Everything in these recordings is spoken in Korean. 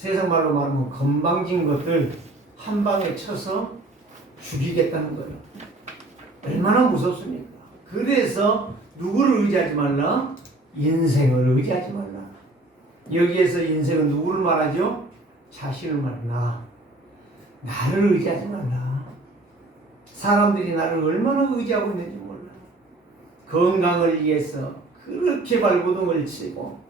세상 말로 말하면 건방진 것들 한 방에 쳐서 죽이겠다는 거예요. 얼마나 무섭습니까? 그래서 누구를 의지하지 말라? 인생을 의지하지 말라. 여기에서 인생은 누구를 말하죠? 자신을 말한다. 나를 의지하지 말라. 사람들이 나를 얼마나 의지하고 있는지 몰라. 건강을 위해서 그렇게 발버둥을 치고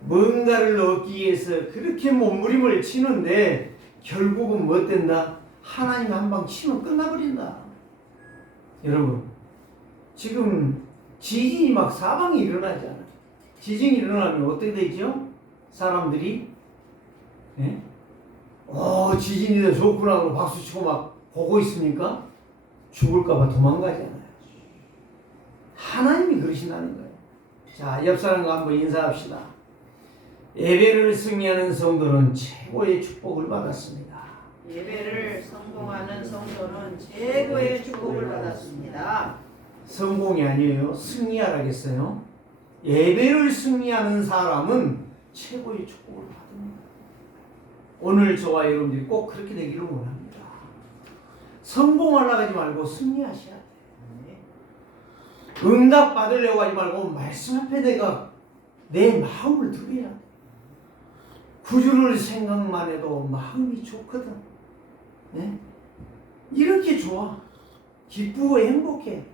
뭔가를 얻기 위해서 그렇게 몸부림을 치는데 결국은 뭐 된다? 하나님 한 방 치면 끝나버린다. 여러분, 지금 지진이 막 사방에 일어나잖아요. 지진이 일어나면 어떻게 되죠? 사람들이 지진이 좋구나 하고 박수치고 막 보고 있으니까 죽을까봐 도망가잖아요. 하나님이 그러신다는 거예요. 자, 옆 사람과 한번 인사합시다. 예배를 승리하는 성도는 최고의 축복을 받았습니다. 예배를 성공하는 성도는 최고의 축복을 받았습니다. 성공이 아니에요. 승리하라겠어요. 예배를 승리하는 사람은 최고의 축복을 받습니다. 오늘 저와 여러분들이 꼭 그렇게 되기를 원합니다. 성공하려고 하지 말고 승리하셔야 돼요. 응답 받으려고 하지 말고 말씀 앞에 내가 내 마음을 드려야 돼. 구주를 생각만 해도 마음이 좋거든. 이렇게 좋아. 기쁘고 행복해.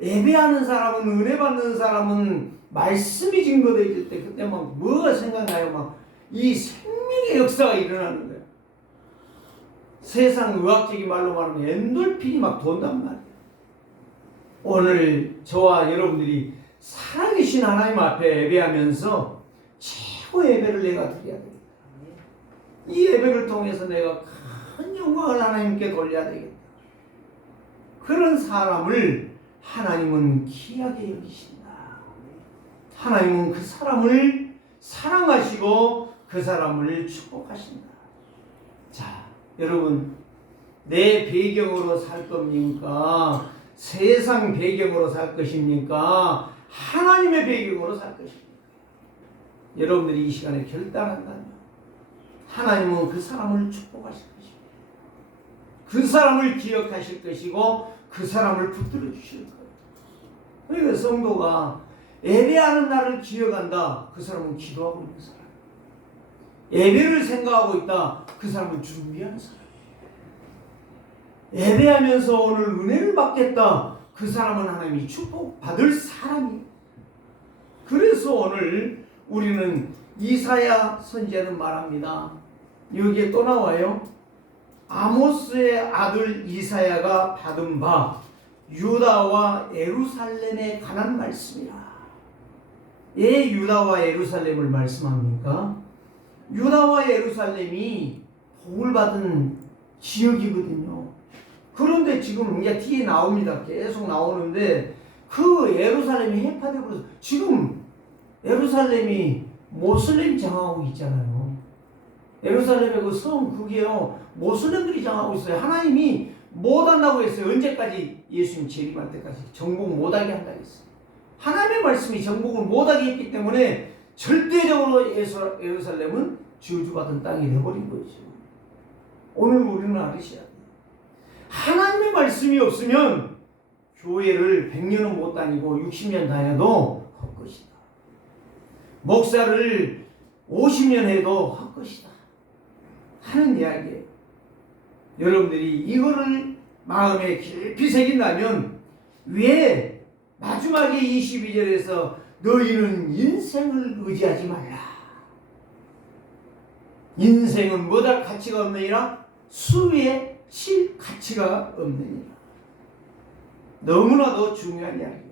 예배하는 사람은, 은혜 받는 사람은 말씀이 증거되어질 때 그때 막 뭐가 생각나요? 막 이 생명의 역사가 일어나는 거예요. 세상 의학적인 말로 말하면 엔돌핀이 막 돈단 말이에요. 오늘 저와 여러분들이 살아계신 하나님 앞에 예배하면서 최고의 예배를 내가 드려야 됩니다. 이 예배를 통해서 내가 큰 영광을 하나님께 돌려야 되겠다. 그런 사람을 하나님은 귀하게 여기신다. 하나님은 그 사람을 사랑하시고 그 사람을 축복하신다. 자, 여러분, 내 배경으로 살 겁니까? 세상 배경으로 살 것입니까? 하나님의 배경으로 살 것입니까? 여러분들이 이 시간에 결단한다면 하나님은 그 사람을 축복하실 것입니다. 그 사람을 기억하실 것이고 그 사람을 붙들어 주실 거예요. 그러니까 성도가 예배하는 날을 기억한다. 그 사람은 기도하고 있는 사람. 예배를 생각하고 있다. 그 사람은 준비하는 사람. 예배하면서 오늘 은혜를 받겠다. 그 사람은 하나님이 축복받을 사람이에요. 그래서 오늘 우리는 이사야 선지자는 말합니다. 여기에 또 나와요. 아모스의 아들 이사야가 받은 바 유다와 예루살렘에 관한 말씀이라. 예, 유다와 예루살렘을 말씀합니까? 유다와 예루살렘이 복을 받은 지역이거든요. 그런데 지금 이제 뒤에 나옵니다. 계속 나오는데 그 예루살렘이 해파되고 지금 예루살렘이 모슬렘 장악하고 있잖아요. 예루살렘의 그 성 그게요 모슬렘들이 장악하고 있어요. 하나님이 못한다고 했어요. 언제까지? 예수님 재림할 때까지 정복 못하게 한다고 했어요. 하나님의 말씀이 정복을 못하게 했기 때문에 절대적으로 예루살렘은 저주받은 땅이 되어버린 거죠. 오늘 우리는 알으셔야 돼요. 하나님의 말씀이 없으면 교회를 100년은 못 다니고 60년 다녀도 헛것이다. 목사를 50년 해도 헛것이다 하는 이야기예요. 여러분들이 이거를 마음에 깊이 새긴다면 왜 마지막에 22절에서 너희는 인생을 의지하지 말라. 인생은 뭐다 가치가 없느니라? 수에 칠 가치가 없느니라. 너무나도 중요한 이야기예요.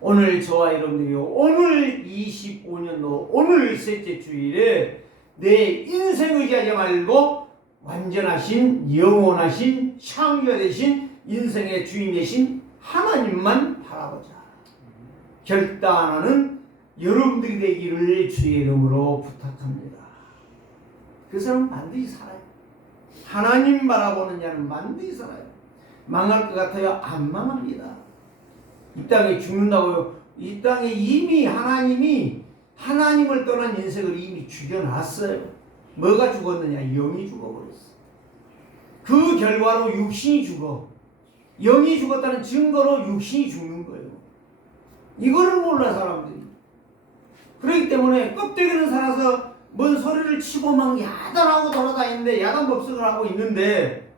오늘 저와 여러분들이 오늘 25년도 오늘 셋째 주일에 내 인생 의지하지 말고 완전하신 영원하신 창조자 되신 인생의 주인 되신 하나님만 바라보자. 결단하는 여러분들이 되기를 주의 이름으로 부탁합니다. 그 사람은 반드시 살아요. 하나님 바라보는 자는 반드시 살아요. 망할 것 같아요? 안 망합니다. 이 땅에 죽는다고요? 이 땅에 이미 하나님이 하나님을 떠난 인생을 이미 죽여놨어요. 뭐가 죽었느냐? 영이 죽어버렸어. 그 결과로 육신이 죽어. 영이 죽었다는 증거로 육신이 죽는 거예요. 이거를 몰라 사람들이. 그렇기 때문에 껍데기는 살아서 뭔 소리를 치고 막 야단하고 돌아다니는데 야단법석을 하고 있는데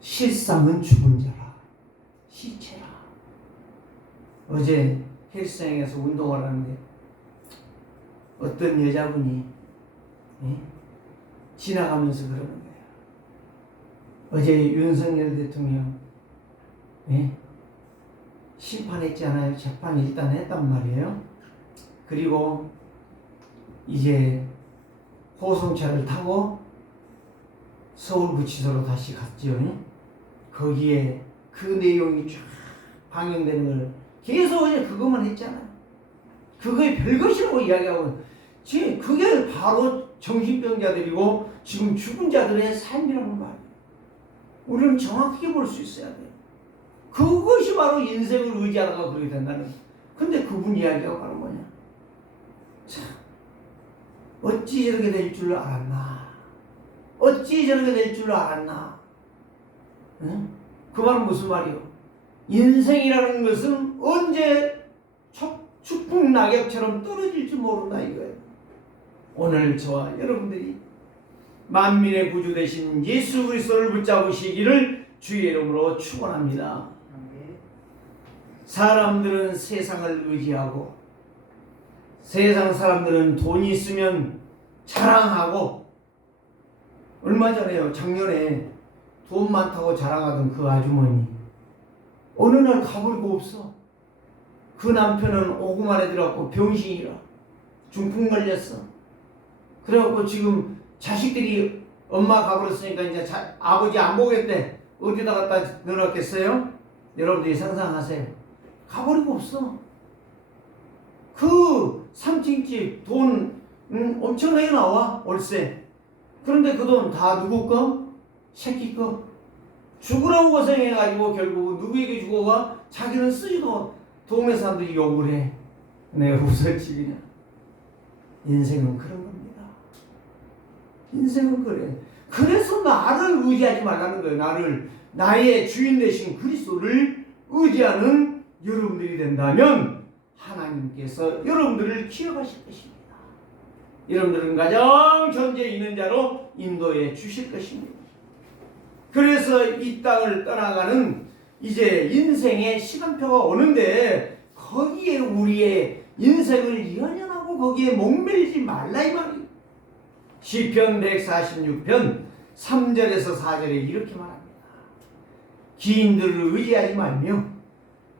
실상은 죽은 자라. 시체라. 어제 헬스장에서 운동을 하는데 어떤 여자분이 지나가면서 그러는 거예요. 어제 윤석열 대통령 심판했잖아요. 재판 일단 했단 말이에요. 그리고 이제 호송차를 타고 서울구치소로 다시 갔죠. 거기에 그 내용이 쫙 방영되는 걸 계속 어제 그것만 했잖아요. 그거에 별것이라고 이야기하고 그게 바로 정신병자들이고 지금 죽은 자들의 삶이라는 말이에요. 우리는 정확하게 볼 수 있어야 돼요. 그것이 바로 인생을 의지하다가 그렇게 된다는 거예요. 근데 그분 이야기가 바로 뭐냐? 참, 어찌 저렇게 될 줄 알았나? 어찌 저렇게 될 줄 알았나? 응? 그 말은 무슨 말이요? 인생이라는 것은 언제 축풍 낙엽처럼 떨어질지 모른다 이거예요. 오늘 저와 여러분들이 만민의 구주 되신 예수 그리스도를 붙잡으시기를 주의 이름으로 축원합니다. 사람들은 세상을 의지하고 세상 사람들은 돈이 있으면 자랑하고 얼마 전에요. 작년에 돈 많다고 자랑하던 그 아주머니 어느 날 가버리고 없어. 그 남편은 오구만에 들어갔고 병신이라 중풍 걸렸어. 그래갖고 지금 자식들이 엄마 가버렸으니까 이제 아버지 안 보겠대. 어디다 갖다 넣어놨겠어요? 여러분들이 상상하세요. 가버리고 없어. 그 3층집 돈 엄청나게 나와 월세. 그런데 그 돈 다 누구 거? 새끼 거. 죽으라고 고생해가지고 결국 누구에게 주고가 자기는 쓰지도 동네 사람들이 욕을 해. 내가 웃었지 그냥. 인생은 그런 겁니다. 인생은 그래. 그래서 나를 의지하지 말라는 거예요. 나의 주인 되신 그리스도를 의지하는 여러분들이 된다면 하나님께서 여러분들을 기억하실 것입니다. 여러분들은 가장 현재 있는 자로 인도해 주실 것입니다. 그래서 이 땅을 떠나가는 이제 인생의 시간표가 오는데 거기에 우리의 인생을 연연하고 거기에 목매이지 말라 이 말이에요. 시편 146편 3절에서 4절에 이렇게 말합니다. 기인들을 의지하지 말며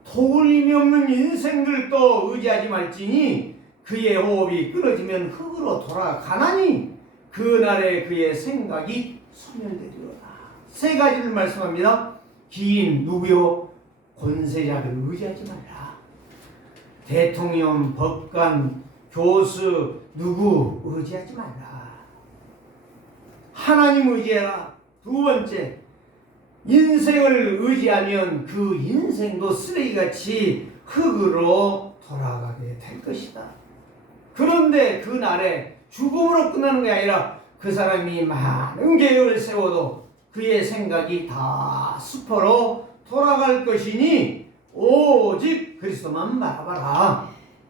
도울림이 없는 인생들도 의지하지 말지니 그의 호흡이 끊어지면 흙으로 돌아가나니 그날에 그의 생각이 소멸되리로다. 세 가지를 말씀합니다. 기인 누구요? 권세자들 의지하지 말라. 대통령, 법관, 교수 누구 의지하지 말라. 하나님 의지해라. 두 번째, 인생을 의지하면 그 인생도 쓰레기같이 흙으로 돌아가게 될 것이다. 그런데 그 날에 죽음으로 끝나는 게 아니라 그 사람이 많은 계획을 세워도 그의 생각이 다 수포로 돌아갈 것이니 오직 그리스도만 바라봐라.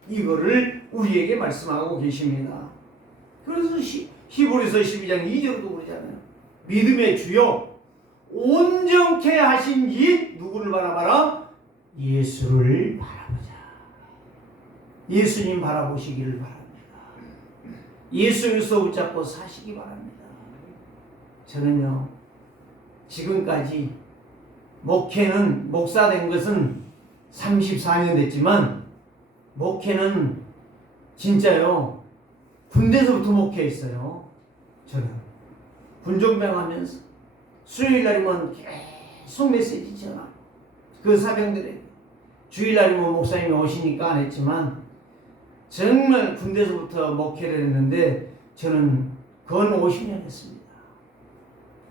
이거를 우리에게 말씀하고 계십니다. 그래서 히브리서 12장 2절도 그러잖아요. 믿음의 주요 온전케 하신 이 누구를 바라봐라? 예수를 바라보자. 예수님 바라보시기를 바랍니다. 예수 그리스도 붙잡고 사시기 바랍니다. 저는요 지금까지 목회는 목사 된 것은 34년 됐지만 목회는 진짜요 군대에서부터 목회했어요. 저는 군종병 하면서 수요일날이면 계속 메시지 전화. 그 사병들에게 주일날이면 목사님이 오시니까 안 했지만 정말 군대에서부터 목회를 했는데 저는 건 50년 했습니다.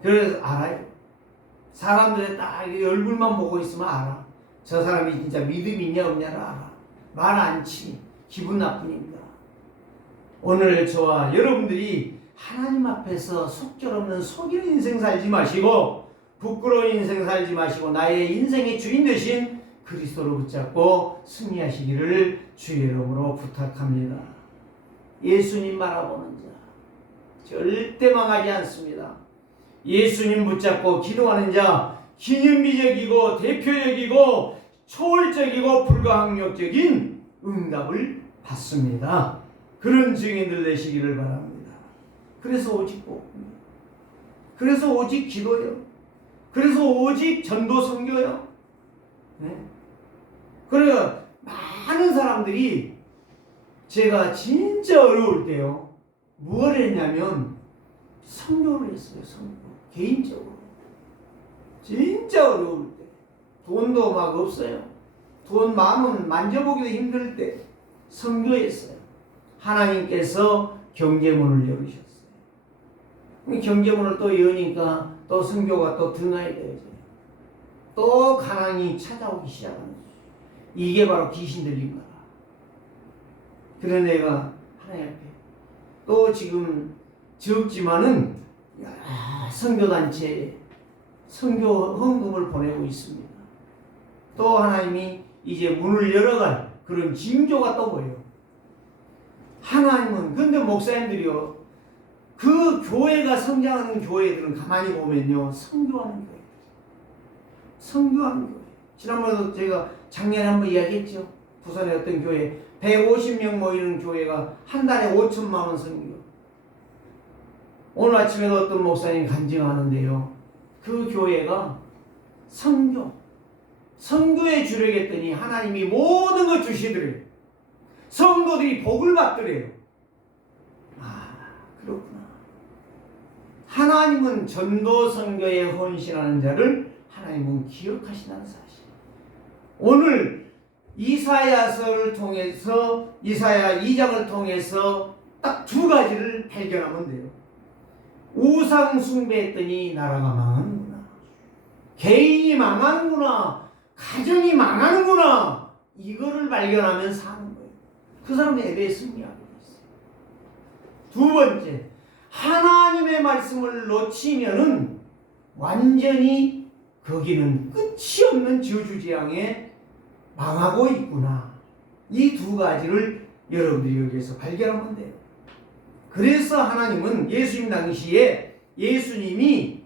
그래서 알아요. 사람들의 딱 얼굴만 보고 있으면 알아. 저 사람이 진짜 믿음이 있냐 없냐를 알아. 말 안 치니 기분 나쁘니까. 오늘 저와 여러분들이 하나님 앞에서 속절없는 속이는 인생 살지 마시고 부끄러운 인생 살지 마시고 나의 인생의 주인 되신 그리스도를 붙잡고 승리하시기를 주의 이름으로 부탁합니다. 예수님 바라보는 자 절대 망하지 않습니다. 예수님 붙잡고 기도하는 자 기념비적이고 대표적이고 초월적이고 불가항력적인 응답을 받습니다. 그런 증인들 되시기를 바랍니다. 그래서 오직 복음이요. 그래서 오직 기도요. 그래서 오직 전도 선교요. 네? 그래요. 많은 사람들이 제가 진짜 어려울 때요. 무엇을 했냐면 선교를 했어요. 선교. 개인적으로. 진짜 어려울 때. 돈도 막 없어요. 돈 마음은 만져보기도 힘들 때 선교했어요. 하나님께서 경제문을 열으셨어요. 경제문을 또 여니까 또 선교가 또 등하게 되어져요. 또 가난이 찾아오기 시작하는 거예요. 이게 바로 귀신 들린 거라. 그래 내가 하나님 앞에 또 지금 적지만은 선교단체에 선교 헌금을 보내고 있습니다. 또 하나님이 이제 문을 열어갈 그런 징조가 또 보여요. 하나님은 근데 목사님들이요 그 교회가 성장하는 교회들은 가만히 보면요 선교하는 교회, 선교하는 교회. 지난번에도 제가 작년에 한번 이야기했죠. 부산의 어떤 교회 150명 모이는 교회가 한 달에 5천만 원 선교. 오늘 아침에도 어떤 목사님 간증하는데요. 그 교회가 선교에 주려겠더니 하나님이 모든 것 주시더래요. 성도들이 복을 받더래요. 아, 그렇구나. 하나님은 전도 선교에 헌신하는 자를 하나님은 기억하신다는 사실. 오늘 이사야서를 통해서 이사야 2장을 통해서 딱 두 가지를 발견하면 돼요. 우상 숭배했더니 나라가 망하는구나. 개인이 망하는구나. 가정이 망하는구나. 이거를 발견하면 사는 거예요. 그 사람은 예배에 승리하고 있어요. 두 번째, 하나님의 말씀을 놓치면은 완전히 거기는 끝이 없는 저주재앙에 망하고 있구나. 이 두 가지를 여러분들이 여기에서 발견하면 돼요. 그래서 하나님은 예수님 당시에 예수님이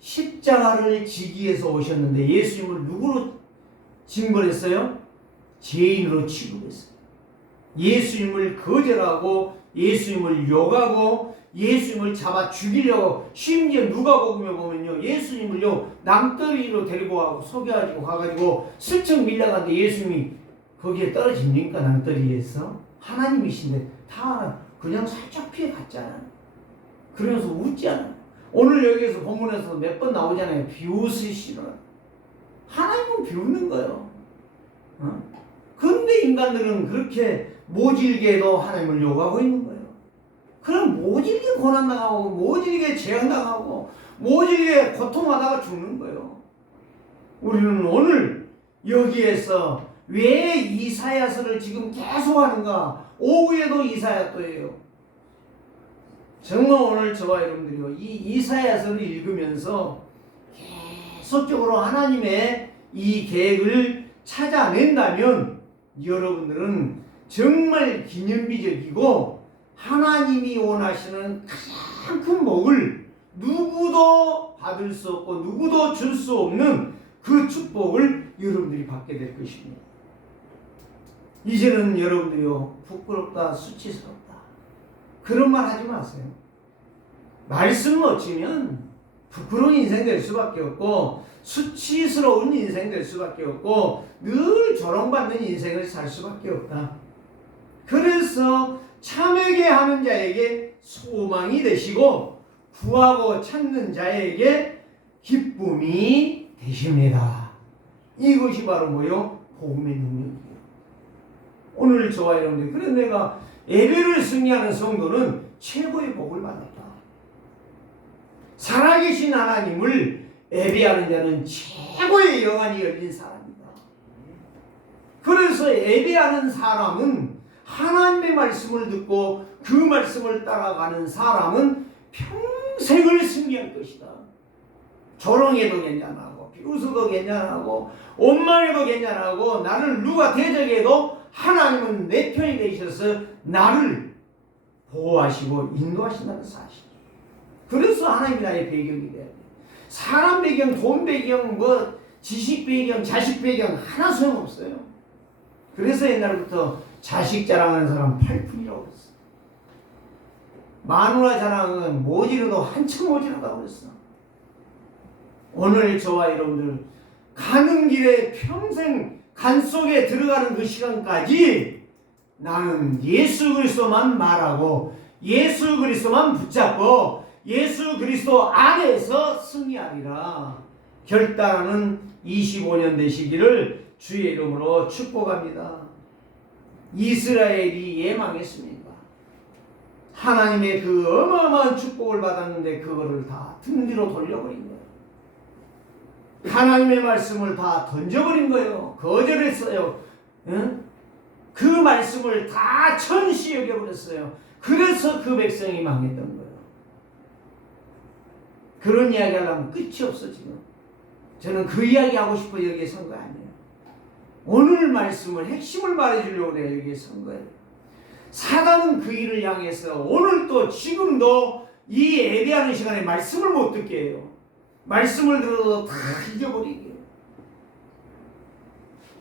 십자가를 지기 위해서 오셨는데 예수님을 누구로 징벌했어요? 죄인으로 취급했어요. 예수님을 거절하고 예수님을 욕하고 예수님을 잡아 죽이려고 심지어 누가복음에 보면요 예수님을요 남떨이로 데리고 가고 속여가지고 가가지고 슬쩍 밀려가는데 예수님이 거기에 떨어집니까? 남떨이에서 하나님이신데 다 그냥 살짝 피해 갔잖아요. 그러면서 웃잖아요. 오늘 여기에서 본문에서 몇 번 나오잖아요. 비웃으시라. 하나님은 비웃는 거예요. 근데 인간들은 그렇게 모질게도 하나님을 욕하고 있는 거예요. 그럼 모질게 고난당하고 모질게 재앙당하고 모질게 고통하다가 죽는 거예요. 우리는 오늘 여기에서 왜 이사야서를 지금 계속 하는가? 오후에도 이사야 또예요. 정말 오늘 저와 여러분들이요 이 이사야서를 읽으면서 계속적으로 하나님의 이 계획을 찾아낸다면 여러분들은 정말 기념비적이고 하나님이 원하시는 가장 큰 복을 누구도 받을 수 없고 누구도 줄 수 없는 그 축복을 여러분들이 받게 될 것입니다. 이제는 여러분들이요 부끄럽다 수치스럽다 그런 말 하지 마세요. 말씀 놓치면 부끄러운 인생 될 수밖에 없고 수치스러운 인생 될 수밖에 없고 늘 조롱받는 인생을 살 수밖에 없다. 그래서 참회게 하는 자에게 소망이 되시고 구하고 찾는 자에게 기쁨이 되십니다. 이것이 바로 뭐요? 복음의 능력이에요. 오늘 저와 여러분들 그래서 내가 예배를 승리하는 성도는 최고의 복을 받았다. 살아계신 하나님을 예배하는 자는 최고의 영안이 열린 사람이다. 그래서 예배하는 사람은 하나님의 말씀을 듣고 그 말씀을 따라가는 사람은 평생을 승리할 것이다. 조롱해도 괜찮하고 비웃어도 괜찮하고 원망해도 괜찮하고 나를 누가 대적해도 하나님은 내 편이 되셔서 나를 보호하시고 인도하신다는 사실. 그래서 하나님이 나의 배경이 돼야 돼. 사람 배경, 돈 배경, 뭐 지식 배경, 자식 배경 하나 소용없어요. 그래서 옛날부터 자식 자랑하는 사람 팔푼이라고 그랬어. 마누라 자랑은 모지르도 한참 모지르다고 그랬어. 오늘 저와 여러분들 가는 길에 평생 간 속에 들어가는 그 시간까지 나는 예수 그리스도만 말하고 예수 그리스도만 붙잡고 예수 그리스도 안에서 승리하리라 결단하는 25년 되시기를 주의 이름으로 축복합니다. 이스라엘이 예망했습니까? 하나님의 그 어마어마한 축복을 받았는데 그거를 다 등 뒤로 돌려버린 거예요. 하나님의 말씀을 다 던져버린 거예요. 거절했어요. 응? 그 말씀을 다 천시 여겨버렸어요. 그래서 그 백성이 망했던 거예요. 그런 이야기 하려면 끝이 없어 지금. 저는 그 이야기 하고 싶어 여기에 선 거 아니에요. 오늘 말씀을 핵심을 말해주려고 그래요. 여기에 선 거예요. 사단은 그 일을 향해서 오늘도 지금도 이 예배하는 시간에 말씀을 못 듣게 해요. 말씀을 들어도 다 잊어버리게 해요.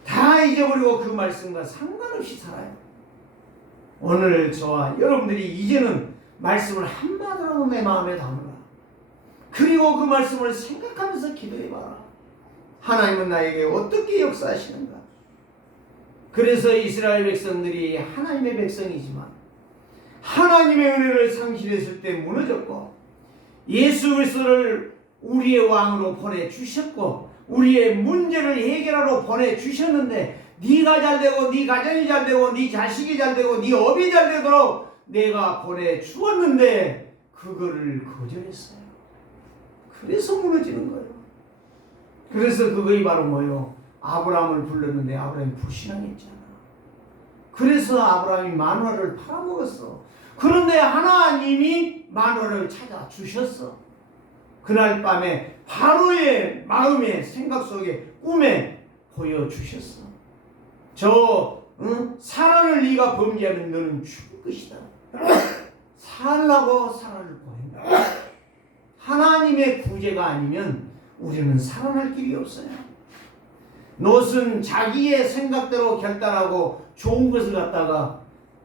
다 잊어버리고 그 말씀과 상관없이 살아요. 오늘 저와 여러분들이 이제는 말씀을 한마디라도 내 마음에 담으라. 그리고 그 말씀을 생각하면서 기도해봐라. 하나님은 나에게 어떻게 역사하시는가. 그래서 이스라엘 백성들이 하나님의 백성이지만 하나님의 은혜를 상실했을 때 무너졌고 예수 그리스도를 우리의 왕으로 보내주셨고 우리의 문제를 해결하러 보내주셨는데 네가 잘되고 네 가정이 잘되고 네 자식이 잘되고 네 업이 잘되도록 내가 보내주었는데 그거를 거절했어요. 그래서 무너지는 거예요. 그래서 그것이 바로 뭐예요? 아브라함을 불렀는데 아브라함이 불신앙했잖아. 그래서 아브라함이 마누라를 팔아먹었어. 그런데 하나님이 마누라를 찾아주셨어. 그날 밤에 바로의 마음에 생각 속에 꿈에 보여주셨어. 사라를 네가 범죄하면 너는 죽을 것이다. 살라고 사라를 보낸다. 하나님의 구제가 아니면 우리는 살아날 길이 없어요. 롯은 자기의 생각대로 결단하고 좋은 것을 갖다가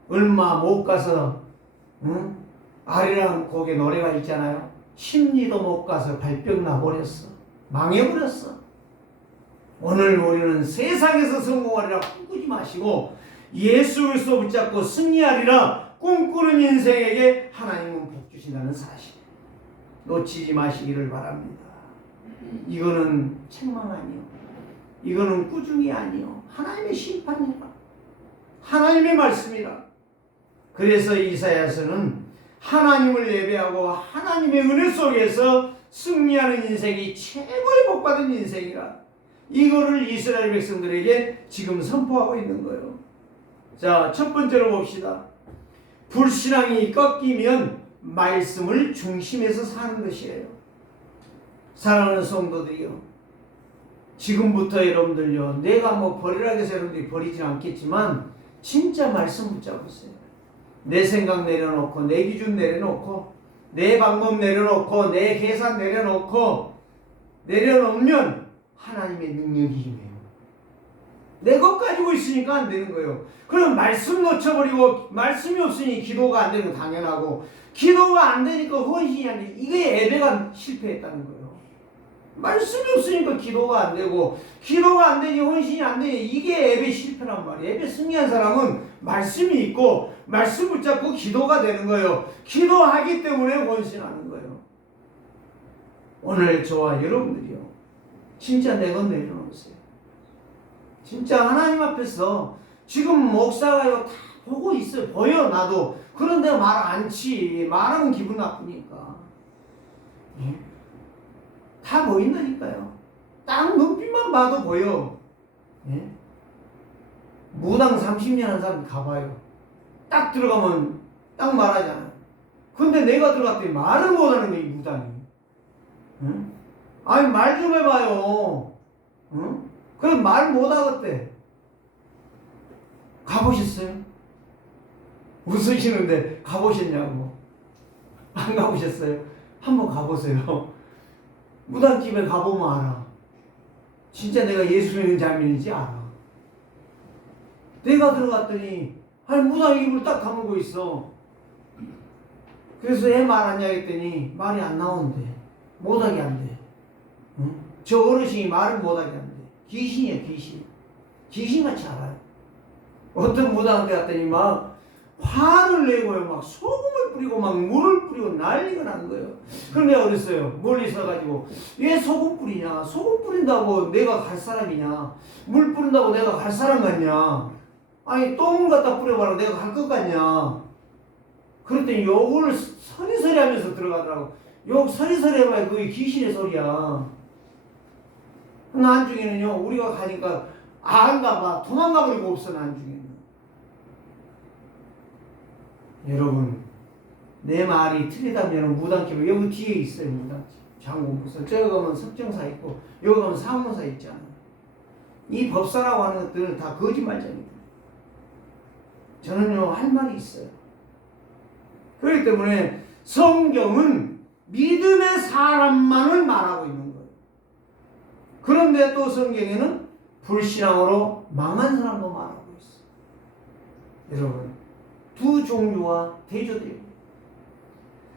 얼마 못 가서 아리랑 곡에 노래가 있잖아요. 심리도 못 가서 발병 나버렸어. 망해버렸어. 오늘 우리는 세상에서 성공하리라 꿈꾸지 마시고 예수 그리스도 붙잡고 승리하리라 꿈꾸는 인생에게 하나님은 복 주신다는 사실 놓치지 마시기를 바랍니다. 이거는 책망 아니요. 이거는 꾸중이 아니요. 하나님의 심판이라. 하나님의 말씀이라. 그래서 이사야서는 하나님을 예배하고 하나님의 은혜 속에서 승리하는 인생이 최고의 복받은 인생이라. 이거를 이스라엘 백성들에게 지금 선포하고 있는 거예요. 자, 첫 번째로 봅시다. 불신앙이 꺾이면 말씀을 중심에서 사는 것이에요. 사랑하는 성도들이요. 지금부터 여러분들요. 내가 뭐 버리라고 해서 여러분들이 버리진 않겠지만 진짜 말씀 붙잡으세요. 내 생각 내려놓고 내 기준 내려놓고 내 방법 내려놓고 내 계산 내려놓으면 하나님의 능력이 임해요. 내 것 가지고 있으니까 안 되는 거예요. 그럼 말씀 놓쳐버리고 말씀이 없으니 기도가 안 되는 거 당연하고 기도가 안 되니까 헌신이 안 돼. 이게 예배가 실패했다는 거예요. 말씀이 없으니까 기도가 안 되고 기도가 안 되니 헌신이 안 되니 이게 예배 실패란 말이에요. 예배 승리한 사람은 말씀이 있고 말씀 붙잡고 기도가 되는 거예요. 기도하기 때문에 헌신하는 거예요. 오늘 저와 여러분들이요. 진짜 내 것 내려놓으세요. 진짜 하나님 앞에서 지금 목사가요 다 보고 있어요. 보여 나도. 그런데 말 않지. 말하면 기분 나쁘니까. 예? 다 보인다니까요. 딱 눈빛만 봐도 보여. 예? 무당 30년 한 사람 가봐요. 딱 들어가면 딱 말하잖아요. 근데 내가 들어갔더니 말을 못하는 거야, 이 무당이. 응? 아니, 말 좀 해봐요. 응? 그래, 말 못하겠대. 가보셨어요? 웃으시는데 가보셨냐고. 안 가보셨어요? 한번 가보세요. 무당집에 가보면 알아. 진짜 내가 예수 믿는 자민인지 알아. 내가 들어갔더니 한 무당이 입을 딱 다물고 있어. 그래서 애 말하냐 했더니 말이 안 나온대. 못하게 안 돼. 응? 저 어르신이 말을 못하게 안 돼. 귀신이야, 귀신. 귀신같이 알아요. 어떤 무당한테 갔더니 막 화를 내고요. 막 소금을 뿌리고 막 물을 뿌리고 난리가 난 거예요. 그럼 내가 그랬어요. 멀리 서가지고 왜 소금 뿌리냐? 소금 뿌린다고 내가 갈 사람이냐? 물 뿌린다고 내가 갈 사람 같냐? 아니 똥을 갖다 뿌려봐라 내가 갈 것 같냐? 그랬더니 욕을 서리서리 하면서 들어가더라고. 욕 서리서리 해봐야 그게 귀신의 소리야. 나중에는요 우리가 가니까 안 가봐. 도망가 버리고 없어 나중에는. 여러분 내 말이 틀리다면 무당집에 여기 뒤에 있어요. 무당집 장군부서 저기 가면 석정사 있고 여기 가면 사무사 있잖아. 이 법사라고 하는 것들은 다 거짓말쟁이다. 저는요 할 말이 있어요. 그렇기 때문에 성경은 믿음의 사람만을 말하고 있는 거예요. 그런데 또 성경에는 불신앙으로 망한 사람도 말하고 있어요. 여러분 두 종류와 대조돼요.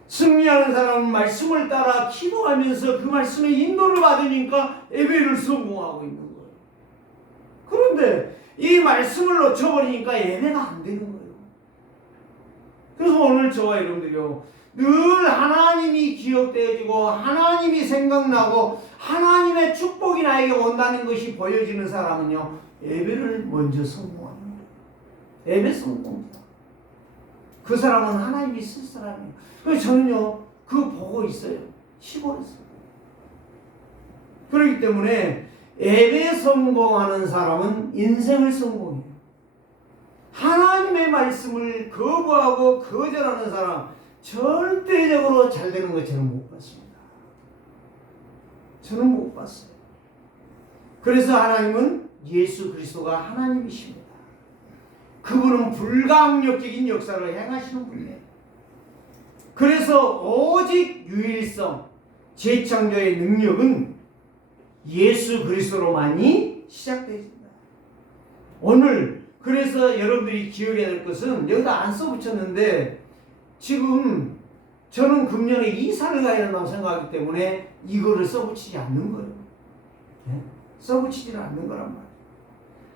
승리하는 사람은 말씀을 따라 기도하면서 그 말씀의 인도를 받으니까 예배를 성공하고 있는 거예요. 그런데 이 말씀을 놓쳐버리니까 예배가 안 되는 거예요. 그래서 오늘 저와 여러분들이요 늘 하나님이 기억되어지고 하나님이 생각나고 하나님의 축복이 나에게 온다는 것이 보여지는 사람은요 예배를 먼저 성공하는 거예요. 예배 성공자. 그 사람은 하나님이 쓸 사람이에요. 그래서 저는요 그거 보고 있어요. 시골에서. 그렇기 때문에 예배 성공하는 사람은 인생을 성공해요. 하나님의 말씀을 거부하고 거절하는 사람 절대적으로 잘 되는 거 저는 못 봤습니다. 저는 못 봤어요. 그래서 하나님은 예수 그리스도가 하나님이십니다. 그분은 불가항력적인 역사를 행하시는 분이에요. 그래서 오직 유일성, 재창조의 능력은 예수 그리스도로만이 시작되어집니다. 오늘 그래서 여러분들이 기억해야 될 것은 여기다 안 써붙였는데 지금 저는 금년에 이사를 가야 된다고 생각하기 때문에 이거를 써붙이지 않는 거예요. 네? 써붙이지 않는 거란 말이에요.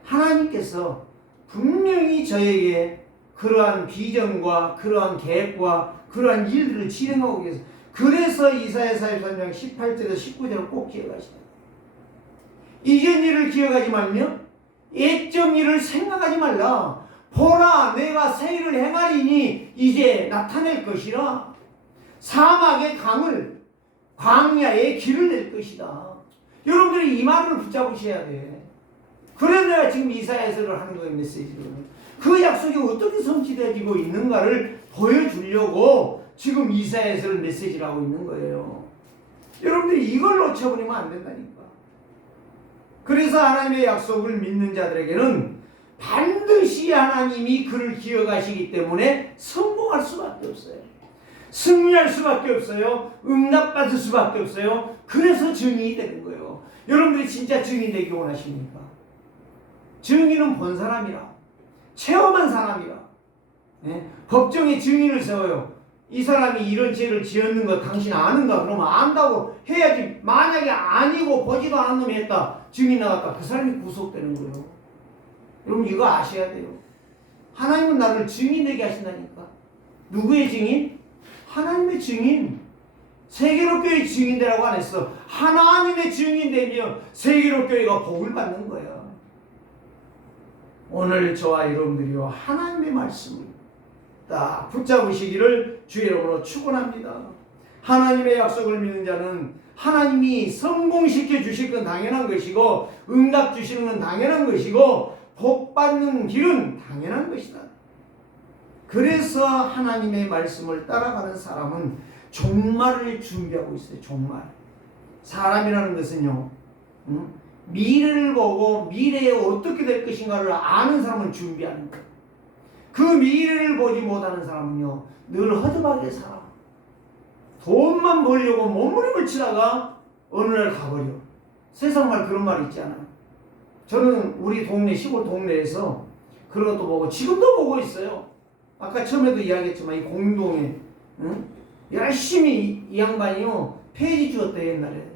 하나님께서 분명히 저에게 그러한 비전과 그러한 계획과 그러한 일들을 진행하고 계세요. 그래서 이사야 43장 18절에서 19절을 꼭 기억하시다. 이전 일을 기억하지만요 옛적 일을 생각하지 말라. 보라 내가 새 일을 행하리니 이제 나타낼 것이라. 사막의 강을 광야의 길을 낼 것이다. 여러분들이 이 말을 붙잡으셔야 돼. 그래서 내가 지금 이사야서를 하는 거예요. 메시지로. 그 약속이 어떻게 성취되어지고 있는가를 보여주려고 지금 이사야서를 메시지를 하고 있는 거예요. 여러분들이 이걸 놓쳐버리면 안 된다니까. 그래서 하나님의 약속을 믿는 자들에게는 반드시 하나님이 그를 기억하시기 때문에 성공할 수밖에 없어요. 승리할 수밖에 없어요. 응답받을 수밖에 없어요. 그래서 증인이 되는 거예요. 여러분들이 진짜 증인 되기 원하십니까? 증인은 본 사람이라, 체험한 사람이라. 네? 법정에 증인을 세워요. 이 사람이 이런 죄를 지었는 거 당신 아는가? 그러면 안다고 해야지. 만약에 아니고 보지도 않은 놈이 했다. 증인 나갔다. 그 사람이 구속되는 거예요. 여러분 이거 아셔야 돼요. 하나님은 나를 증인 되게 하신다니까. 누구의 증인? 하나님의 증인. 세계로교회 증인되라고 안 했어. 하나님의 증인되면 세계로교회가 복을 받는 거야. 오늘 저와 여러분들이요 하나님의 말씀을 딱 붙잡으시기를 주의 이름으로 축원합니다. 하나님의 약속을 믿는 자는 하나님이 성공시켜 주실 건 당연한 것이고 응답 주시는 건 당연한 것이고 복 받는 길은 당연한 것이다. 그래서 하나님의 말씀을 따라가는 사람은 종말을 준비하고 있어요. 종말. 사람이라는 것은요, 미래를 보고 미래에 어떻게 될 것인가를 아는 사람은 준비하는 거예요. 그 미래를 보지 못하는 사람은요, 늘 허접하게 살아. 돈만 벌려고 몸부림을 치다가 어느 날 가버려. 세상 말 그런 말 있잖아요. 저는 우리 동네, 시골 동네에서 그런 것도 보고 지금도 보고 있어요. 아까 처음에도 이야기했지만 이 공동에 열심히 이 양반이요 폐지 주었대 옛날에.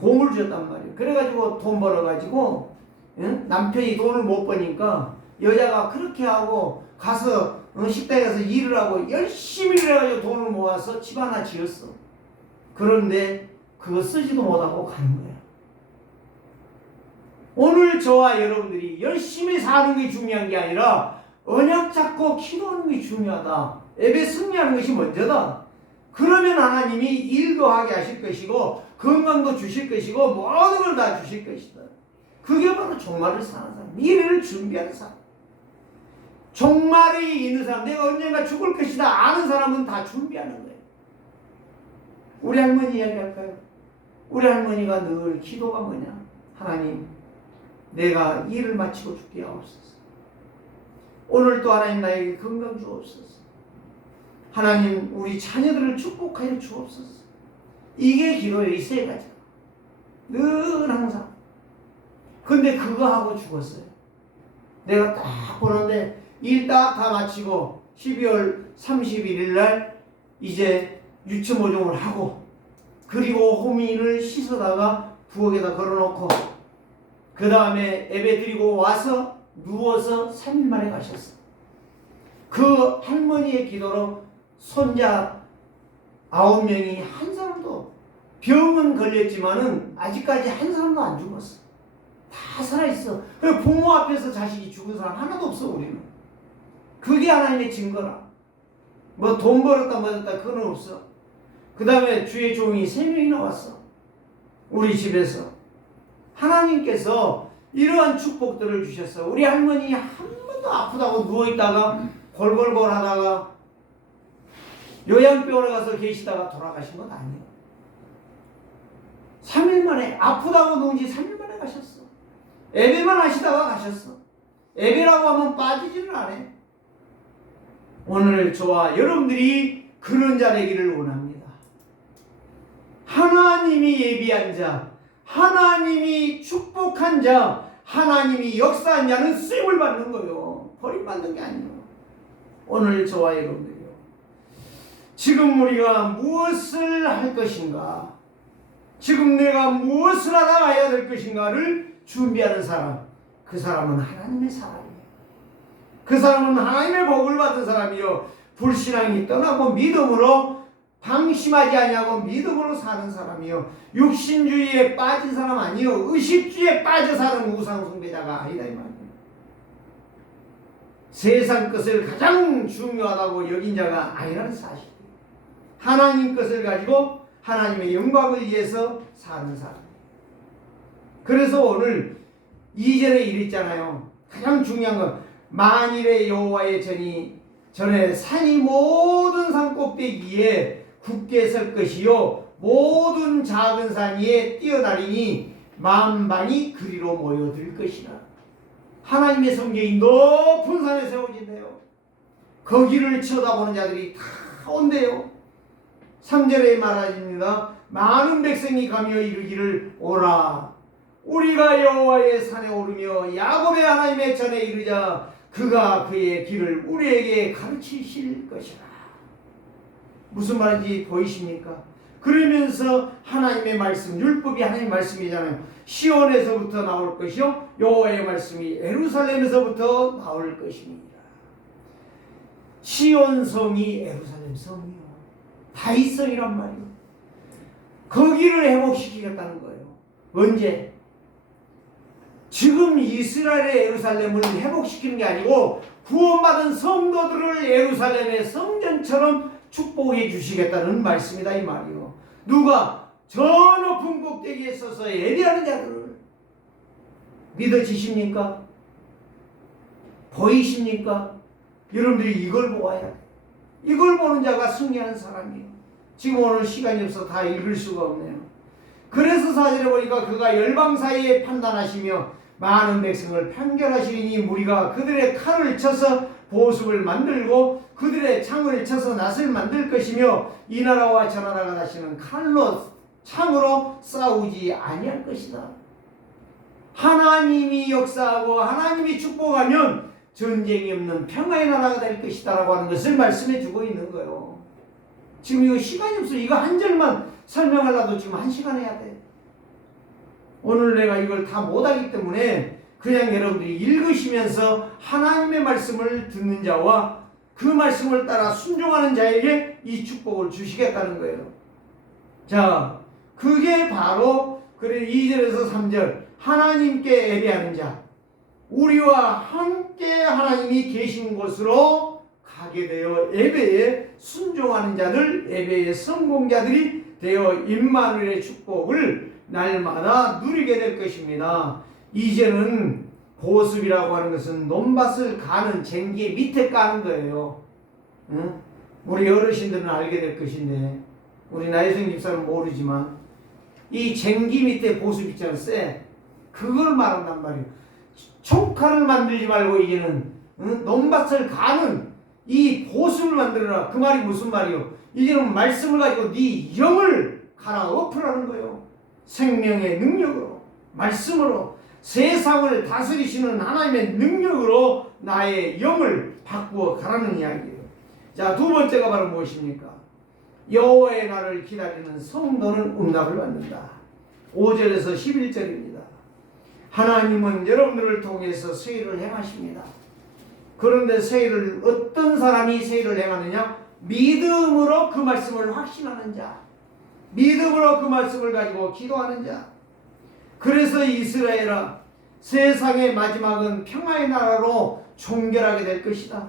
공을 주었단 말이에요. 그래가지고 돈 벌어가지고 남편이 돈을 못 버니까 여자가 그렇게 하고 가서 식당에 가서 일을 하고 열심히 일해가지고 돈을 모아서 집 하나 지었어. 그런데 그거 쓰지도 못하고 가는 거야. 오늘 저와 여러분들이 열심히 사는 게 중요한 게 아니라 언약 잡고 기도하는 게 중요하다. 예배 승리하는 것이 먼저다. 그러면 하나님이 일도 하게 하실 것이고 건강도 주실 것이고 모든 걸 다 주실 것이다. 그게 바로 종말을 사는 사람, 미래를 준비하는 사람. 종말이 있는 사람, 내가 언젠가 죽을 것이다 아는 사람은 다 준비하는 거예요. 우리 할머니 이야기할까요? 우리 할머니가 늘 기도가 뭐냐? 하나님, 내가 일을 마치고 죽게 하옵소서. 오늘 또 하나님 나에게 건강 주옵소서. 하나님 우리 자녀들을 축복하여 주옵소서. 이게 기도예요. 이 세 가지. 늘 항상. 근데 그거 하고 죽었어요. 내가 딱 보는데 일 딱 다 마치고 12월 31일 날 이제 유치 모종을 하고 그리고 호미를 씻어다가 부엌에다 걸어놓고 그 다음에 예배 드리고 와서 누워서 3일 만에 가셨어. 그 할머니의 기도로 손자 9명이 한 사람도 병은 걸렸지만은 아직까지 한 사람도 안 죽었어. 다 살아있어. 부모 앞에서 자식이 죽은 사람 하나도 없어 우리는. 그게 하나님의 증거라. 뭐 돈 벌었다 뭐었다 그건 없어. 그 다음에 주의 종이 3명이나 왔어. 우리 집에서. 하나님께서 이러한 축복들을 주셨어. 우리 할머니 한 번도 아프다고 누워있다가 골골골 하다가 요양병원에 가서 계시다가 돌아가신 건 아니에요. 3일 만에 아프다고 누운 지 3일 만에 가셨어. 예배만 하시다가 가셨어. 예배라고 하면 빠지지는 않아. 오늘 저와 여러분들이 그런 자 되기를 원합니다. 하나님이 예비한 자, 하나님이 축복한 자, 하나님이 역사한 자는 쓰임을 받는 거예요. 버림받는 게 아니에요. 오늘 저와 여러분들이요. 지금 우리가 무엇을 할 것인가? 지금 내가 무엇을 하다 가야 될 것인가를 준비하는 사람. 그 사람은 하나님의 사람이에요. 그 사람은 하나님의 복을 받은 사람이요. 불신앙이 떠나고 믿음으로 방심하지 아니하고 믿음으로 사는 사람이요. 육신주의에 빠진 사람 아니요. 의식주의에 빠져 사는 우상숭배자가 아니다 이 말이에요. 세상 것을 가장 중요하다고 여긴 자가 아니라는 사실. 하나님 것을 가지고 하나님의 영광을 위해서 사는 사람. 그래서 오늘 2절에 이랬잖아요. 가장 중요한 건 만일의 여호와의 전에 산이 모든 산 꼭대기에 굳게 설 것이요 모든 작은 산 위에 뛰어나리니 만방이 그리로 모여들 것이라. 하나님의 성경이 높은 산에 세워진대요. 거기를 쳐다보는 자들이 다 온대요. 3절에 말하십니다. 많은 백성이 가며 이르기를 오라. 우리가 여호와의 산에 오르며 야곱의 하나님의 전에 이르자 그가 그의 길을 우리에게 가르치실 것이라. 무슨 말인지 보이십니까? 그러면서 하나님의 말씀, 율법이 하나님의 말씀이잖아요. 시온에서부터 나올 것이요 여호와의 말씀이 예루살렘에서부터 나올 것입니다. 시온성이 예루살렘 성이요. 다윗성이란 말이에요. 거기를 회복시키겠다는 거예요. 언제? 지금 이스라엘의 예루살렘을 회복시키는 게 아니고 구원받은 성도들을 예루살렘의 성전처럼 축복해 주시겠다는 말씀이다 이 말이요. 누가? 저 높은 꼭대기에 서서 예배하는 자들을. 믿어지십니까? 보이십니까? 여러분들이 이걸 보아야 돼. 이걸 보는 자가 승리하는 사람이에요. 지금 오늘 시간이 없어 다 읽을 수가 없네요. 그래서 4절에 보니까 그가 열방 사이에 판단하시며 많은 백성을 판결하시니 무리가 그들의 칼을 쳐서 보습을 만들고 그들의 창을 쳐서 낫을 만들 것이며 이 나라와 저 나라가 다시는 칼로 창으로 싸우지 아니할 것이다. 하나님이 역사하고 하나님이 축복하면 전쟁이 없는 평화의 나라가 될 것이다 라고 하는 것을 말씀해 주고 있는 거예요. 지금 이거 시간이 없어요. 이거 한 절만 설명하려도 지금 1시간 해야 돼. 오늘 내가 이걸 다 못하기 때문에 그냥 여러분들이 읽으시면서 하나님의 말씀을 듣는 자와 그 말씀을 따라 순종하는 자에게 이 축복을 주시겠다는 거예요. 자, 그게 바로 그래 2절에서 3절 하나님께 예배하는 자, 우리와 함께 하나님이 계신 곳으로 가게 되어 예배에 순종하는 자들, 예배의 성공자들이 되어 임마누엘의 축복을 날마다 누리게 될 것입니다. 이제는 보습이라고 하는 것은 논밭을 가는 쟁기 밑에 까는 거예요. 응? 우리 어르신들은 알게 될 것인데 우리 나혜성 집사는 모르지만 이 쟁기 밑에 보습 있잖아요. 그걸 말한단 말이에요. 총칼을 만들지 말고 이제는 논밭을 가는 이 보습을 만들어라. 그 말이 무슨 말이요? 이제는 말씀을 가지고 네 영을 갈아엎으라는 거예요. 생명의 능력으로, 말씀으로, 세상을 다스리시는 하나님의 능력으로 나의 영을 바꾸어 가라는 이야기예요. 자, 두 번째가 바로 무엇입니까? 여호와의 날을 기다리는 성도는 응답을 받는다. 5절에서 11절입니다. 하나님은 여러분들을 통해서 세일을 행하십니다. 그런데 세일을 어떤 사람이 세일을 행하느냐? 믿음으로 그 말씀을 확신하는 자, 믿음으로 그 말씀을 가지고 기도하는 자. 그래서 이스라엘아, 세상의 마지막은 평화의 나라로 종결하게 될 것이다.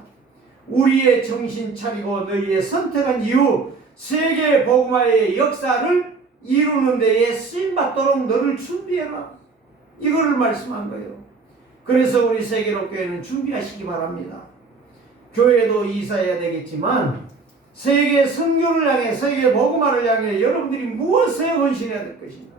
우리의 정신 차리고 너희의 선택한 이후 세계 복음화의 역사를 이루는 데에 쓰임받도록 너를 준비해라. 이거를 말씀한 거예요. 그래서 우리 세계로 교회는 준비하시기 바랍니다. 교회도 이사해야 되겠지만 세계 선교를 향해, 세계 복음화를 향해 여러분들이 무엇에 헌신해야 될 것인가?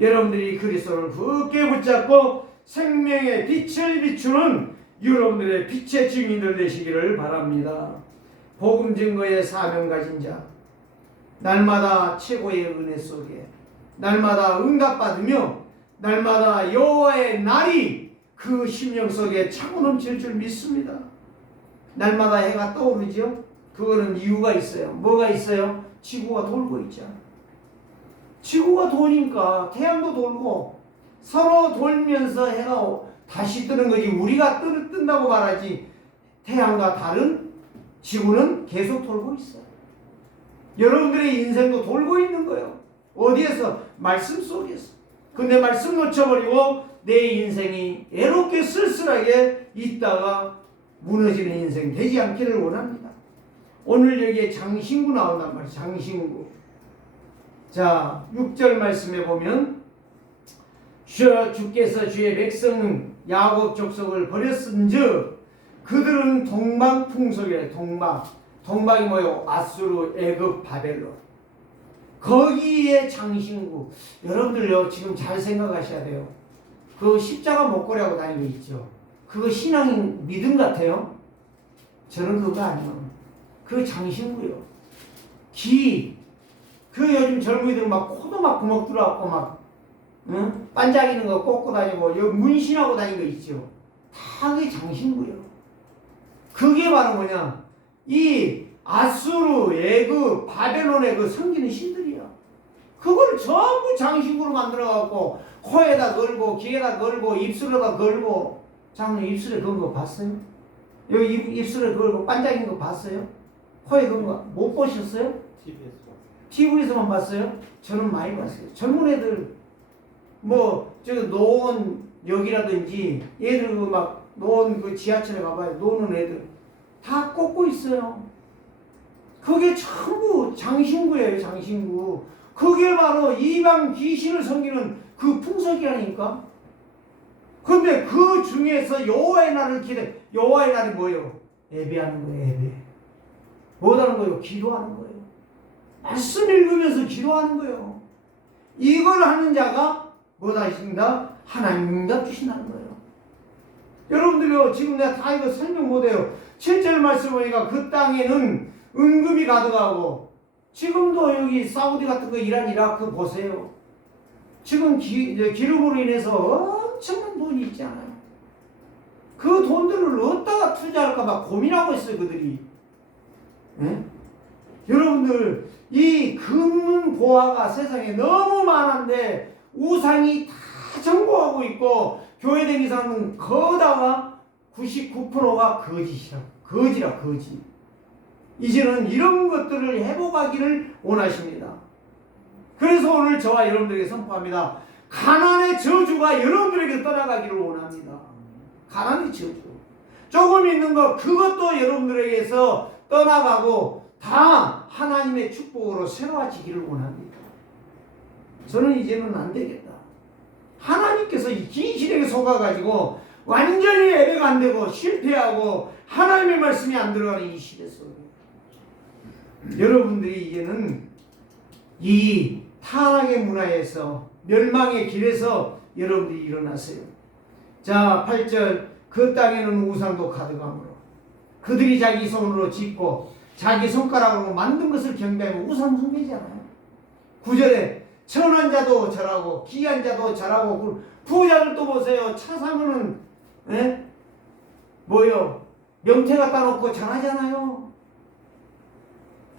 여러분들이 그리스도를 굳게 붙잡고 생명의 빛을 비추는 여러분들의 빛의 증인들 되시기를 바랍니다. 복음 증거의 사명 가진 자, 날마다 최고의 은혜 속에 날마다 응답받으며 날마다 여호와의 날이 그 심령 속에 차고 넘칠 줄 믿습니다. 날마다 해가 떠오르죠? 그거는 이유가 있어요. 뭐가 있어요? 지구가 돌고 있잖아. 지구가 도니까 태양도 돌고 서로 돌면서 해가 다시 뜨는 거지. 우리가 뜬다고 말하지 태양과 다른 지구는 계속 돌고 있어요. 여러분들의 인생도 돌고 있는 거예요. 어디에서? 말씀 속에서. 근데 말씀 놓쳐버리고 내 인생이 애롭게 쓸쓸하게 있다가 무너지는 인생 되지 않기를 원합니다. 오늘 여기에 장신구 나온단 말이에요. 장신구. 자, 6절 말씀에 보면 주께서 주의 백성 야곱 족속을 버렸은즉 그들은 동방 풍속이래. 동방이 뭐예요? 아수르, 애굽, 바벨론. 거기에 장신구. 여러분들요 지금 잘 생각하셔야 돼요. 그 십자가 목걸이하고 다니는 거 있죠. 그거 신앙 믿음 같아요? 저는 그거 아니에요. 그 장신구요. 그 요즘 젊은이들 막 코도 막 구멍 뚫어갖고 막 반짝이는 거 꽂고 다니고 여기 문신하고 다니는 거 있죠. 다 그게 장신구요. 그게 바로 뭐냐? 이 아수르, 애굽, 바벨론의 그 섬기는 신들이야. 그걸 전부 장신구로 만들어갖고 코에다 걸고 귀에다 걸고 입술에다 걸고. 장님 입술에 그런 거 봤어요? 여기 입술에 걸고 반짝이는 거 봤어요? 코에 그런 거 못 보셨어요? TV에서만 봤어요? 저는 많이 봤어요. 젊은 애들 노원역이라든지 얘들 그 막 노원 그 지하철에 가봐요. 노는 애들 다 꽂고 있어요. 그게 전부 장신구예요. 장신구. 그게 바로 이방 귀신을 섬기는 그 풍속이라니까. 근데 그 중에서 여호와의 날을 기대. 여호와의 날이 뭐예요? 예배하는 거예요. 예배. 뭐하는 거예요? 기도하는 거예요. 말씀 읽으면서 기도하는 거예요. 이걸 하는 자가 뭐다 하신다? 하나님 응답 주신다는 거예요. 여러분들요, 지금 내가 다 이거 설명 못해요. 7절 말씀 보니까 그 땅에는 은금이 가득하고, 지금도 여기 사우디 같은 거 이란 이라크 보세요. 지금 기름으로 인해서 엄청난 돈이 있잖아요. 그 돈들을 어디다가 투자할까 막 고민하고 있어요, 그들이. 네? 여러분들, 이 금보화가 세상에 너무 많은데 우상이 다 정복하고 있고, 교회 다니는 사람은 거다가 99%가 거지라 거지. 이제는 이런 것들을 회복하기를 원하십니다. 그래서 오늘 저와 여러분들에게 선포합니다. 가난의 저주가 여러분들에게 떠나가기를 원합니다. 가난의 저주. 조금 있는 것, 그것도 여러분들에게서 떠나가고 다 하나님의 축복으로 새로워지기를 원합니다. 저는 이제는 안 되겠다. 하나님께서 이 귀신에게 속아가지고 완전히 예배가 안 되고 실패하고 하나님의 말씀이 안 들어가는 이 시대 속에 여러분들이 이제는 이 타락의 문화에서 멸망의 길에서 여러분들이 일어나세요. 자, 8절 그 땅에는 우상도 가득하므로 그들이 자기 손으로 짓고 자기 손가락으로 만든 것을 경배하면 우상 숭배잖아요. 9절에 천한 자도 절하고 귀한 자도 절하고 부자들도 보세요. 차 사면은 뭐요? 명태 갖다 놓고 절하잖아요.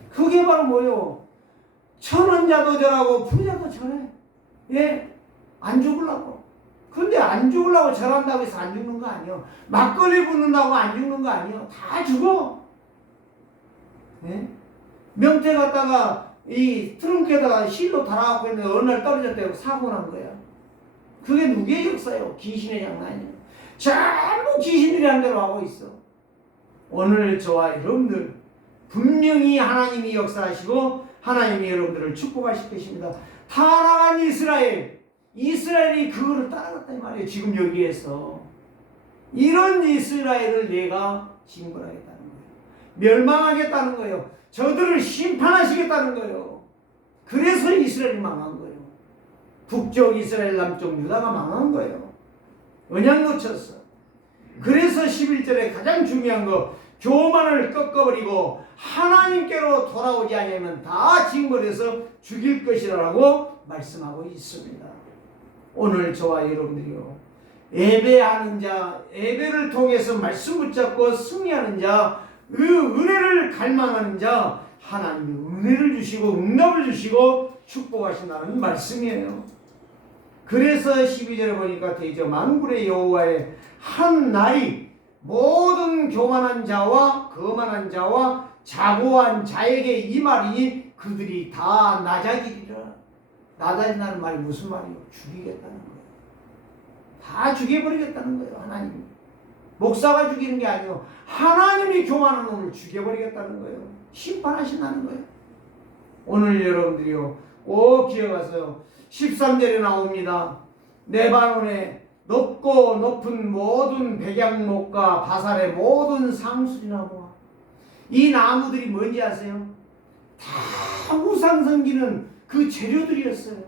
그게 바로 뭐요? 천한 자도 절하고 부자도 절해. 예? 안 죽으려고. 근데 안 죽으려고 절한다고 해서 안 죽는 거 아니에요. 막걸리 붓는다고 안 죽는 거 아니에요. 다 죽어. 예? 명태 갖다가 이 트렁크에다가 실로 달아갖고 있는데 어느 날 떨어졌다고 사고 난 거야. 그게 누구의 역사예요? 귀신의 장난이에요. 전부 귀신들이 한 대로 하고 있어. 오늘 저와 여러분들 분명히 하나님이 역사하시고 하나님이 여러분들을 축복하실 것입니다. 타락한 이스라엘이 그거를 따라갔다 이 말이에요. 지금 여기에서 이런 이스라엘을 내가 징벌하겠다는 거예요. 멸망하겠다는 거예요. 저들을 심판하시겠다는 거예요. 그래서 이스라엘이 망한 거예요. 북쪽 이스라엘, 남쪽 유다가 망한 거예요. 언약 놓쳤어. 그래서 11절에 가장 중요한 거, 교만을 꺾어버리고 하나님께로 돌아오지 않으면 다 징벌해서 죽일 것이라고 말씀하고 있습니다. 오늘 저와 여러분들이요, 예배하는 자, 예배를 통해서 말씀 붙잡고 승리하는 자, 그 은혜를 갈망하는 자, 하나님이 은혜를 주시고 응답을 주시고 축복하신다는 말씀이에요. 그래서 12절에 보니까 대저 만군의 여호와의 한 날이 모든 교만한 자와 거만한 자와 자고한 자에게 임하리니 그들이 다 낮아지리라. 낮아진다는 말이 무슨 말이에요? 죽이겠다는 거예요. 다 죽여버리겠다는 거예요. 하나님. 목사가 죽이는 게 아니에요. 하나님이 교만한 놈을 죽여버리겠다는 거예요. 심판하신다는 거예요. 오늘 여러분들이요, 꼭 기억하세요. 13절에 나옵니다. 레바논의 높고 높은 모든 백양목과 바살의 모든 상수리나무와 이 나무들이 뭔지 아세요? 다 우상 섬기는 그 재료들이었어요.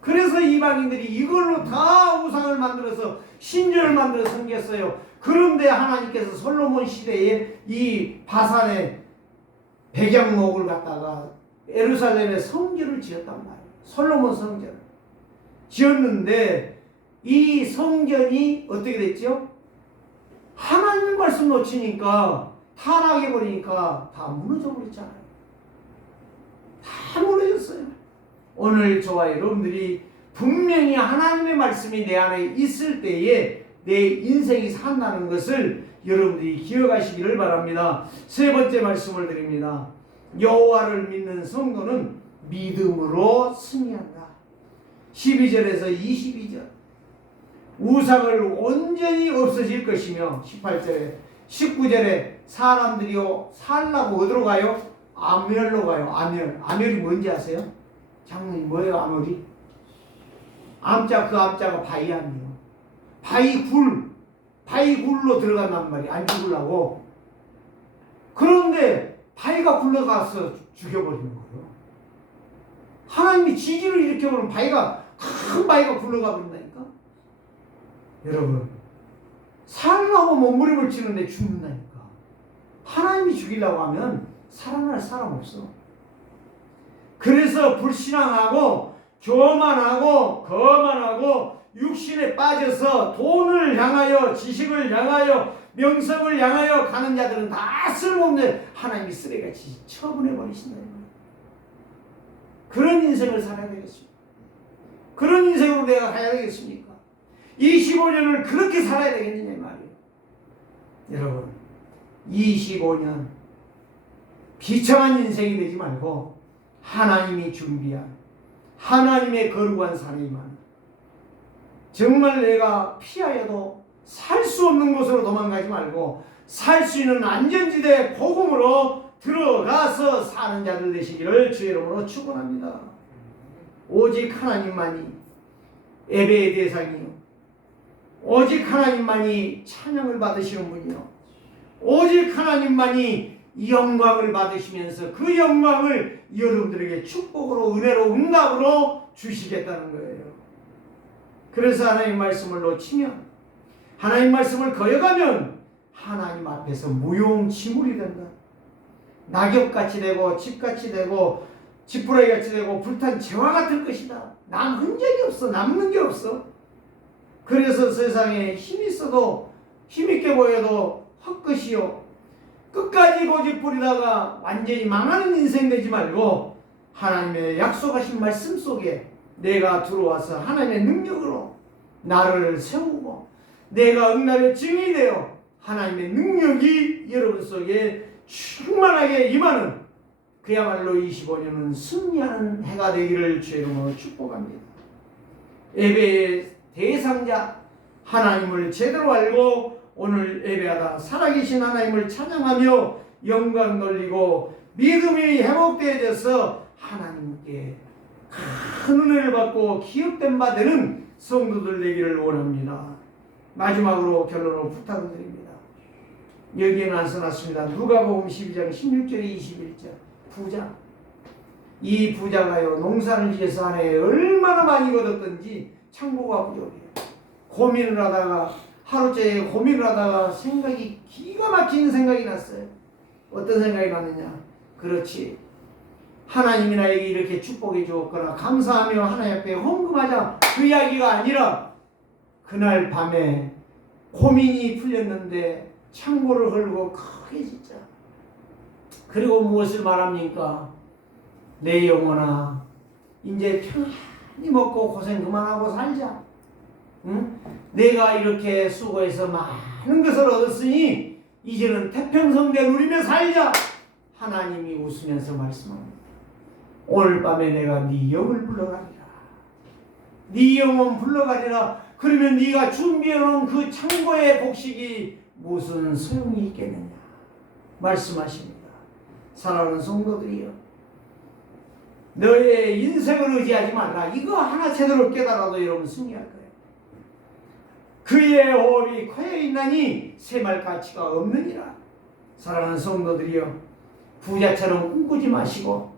그래서 이방인들이 이걸로 다 우상을 만들어서 신전을 만들어 섬겼어요. 그런데 하나님께서 솔로몬 시대에 이 바산의 백양목을 갖다가 예루살렘에 성전을 지었단 말이에요. 솔로몬 성전 지었는데 이 성전이 어떻게 됐죠? 하나님 말씀 놓치니까 타락해버리니까 다 무너져 버렸잖아요. 다 무너졌어요. 오늘 저와 여러분들이 분명히 하나님의 말씀이 내 안에 있을 때에 내 인생이 산다는 것을 여러분들이 기억하시기를 바랍니다. 세 번째 말씀을 드립니다. 여호와를 믿는 성도는 믿음으로 승리한다. 12절에서 22절 우상을 온전히 없어질 것이며 18절에 19절에 사람들이요 살라고 어디로 가요? 아멜로 가요. 아멜이 뭔지 아세요? 장로님 뭐예요? 아멜이? 암자 그 암자가 바이암이요. 바이굴로 들어간단 말이에요. 안 죽으려고. 그런데 바위가 굴러가서 죽여버리는 거예요. 하나님이 지진을 일으켜버리면 큰 바위가 굴러가 버린다니까. 여러분, 살라고 몸부림을 치는데 죽는다니까. 하나님이 죽이려고 하면 살아날 사람 없어. 그래서 불신앙하고 교만하고 거만하고 육신에 빠져서 돈을 향하여 지식을 향하여 명성을 향하여 가는 자들은 다 쓸모없는 하나님이 쓰레기같이 처분해 버리신다. 그런 인생을 살아야 되겠습니까? 그런 인생으로 내가 가야 되겠습니까? 25년을 그렇게 살아야 되겠느냐 말이에요. 여러분, 25년 비참한 인생이 되지 말고 하나님이 준비한 하나님의 거룩한 삶이만 정말 내가 피하여도 살 수 없는 곳으로 도망가지 말고 살 수 있는 안전지대 복음으로 들어가서 사는 자들 되시기를 주의 이름으로 축원합니다. 오직 하나님만이 예배의 대상이요, 오직 하나님만이 찬양을 받으시는 분이요, 오직 하나님만이 영광을 받으시면서 그 영광을 여러분들에게 축복으로 은혜로 응답으로 주시겠다는 거예요. 그래서 하나님 말씀을 놓치면, 하나님 말씀을 거역하면 하나님 앞에서 무용지물이 된다. 낙엽같이 되고 집같이 되고 지푸라기같이 되고 불탄 재화 같을 것이다. 남 흔적이 없어. 남는 게 없어. 그래서 세상에 힘이 있어도 힘있게 보여도 헛것이요, 끝까지 고집부리다가 완전히 망하는 인생 되지 말고 하나님의 약속하신 말씀 속에 내가 들어와서 하나님의 능력으로 나를 세우고 내가 응답의 증인이 되어 하나님의 능력이 여러분 속에 충만하게 임하는 그야말로 25년은 승리하는 해가 되기를 주의 이름으로 축복합니다. 예배의 대상자 하나님을 제대로 알고 오늘 예배하다 살아계신 하나님을 찬양하며 영광 돌리고 믿음이 회복되어져서 하나님께 큰 은혜를 받고 기업된 바 되는 성도들 되기를 원합니다. 마지막으로 결론으로 부탁을 드립니다. 여기에는 안 써놨습니다. 누가복음 12장 16절에 21절. 부자. 이 부자가요, 농사를 지어서 한 해에 얼마나 많이 얻었던지 창고가 부족해요. 고민을 하다가 하루째 고민을 하다가 생각이 기가 막힌 생각이 났어요. 어떤 생각이 났느냐? 그렇지, 하나님이 나에게 이렇게 축복해 주었거나 감사하며 하나님 앞에 헌금하자, 그 이야기가 아니라 그날 밤에 고민이 풀렸는데 창고를 헐고 크게 짓자. 그리고 무엇을 말합니까? 내 영혼아, 이제 편히 먹고 고생 그만하고 살자. 응? 내가 이렇게 수고해서 많은 것을 얻었으니 이제는 태평성대 누리며 살자. 하나님이 웃으면서 말씀합니다. 오늘 밤에 내가 네 영을 불러가리라. 네 영혼 불러가리라. 그러면 네가 준비해놓은 그 창고의 곡식이 무슨 소용이 있겠느냐 말씀하십니다. 사랑하는 성도들이여, 너의 인생을 의지하지 말라. 이거 하나 제대로 깨달아도 여러분 승리할 거예요. 그의 호흡이 코에 있나니 샘할 가치가 없느니라. 사랑하는 성도들이여, 부자처럼 꿈꾸지 마시고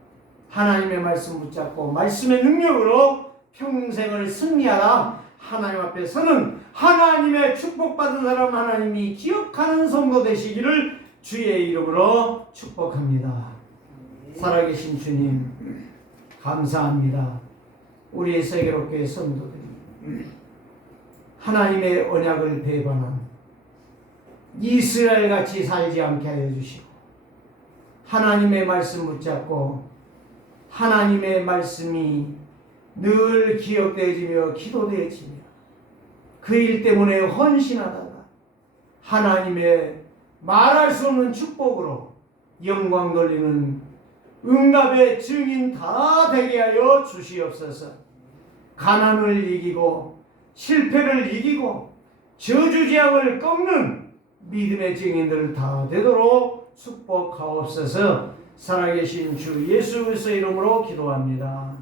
하나님의 말씀 붙잡고 말씀의 능력으로 평생을 승리하라. 하나님 앞에서는 하나님의 축복받은 사람 하나님이 기억하는 성도 되시기를 주의 이름으로 축복합니다. 살아계신 주님 감사합니다. 우리의 세계롭게 성도들이 하나님의 언약을 배반한 이스라엘같이 살지 않게 하여 주시고 하나님의 말씀 붙잡고 하나님의 말씀이 늘 기억되어지며 기도되어지며 그 일 때문에 헌신하다가 하나님의 말할 수 없는 축복으로 영광 돌리는 응답의 증인 다 되게 하여 주시옵소서. 가난을 이기고 실패를 이기고 저주지향을 꺾는 믿음의 증인들 다 되도록 축복하옵소서. 살아계신 주 예수 그리스도의 이름으로 기도합니다.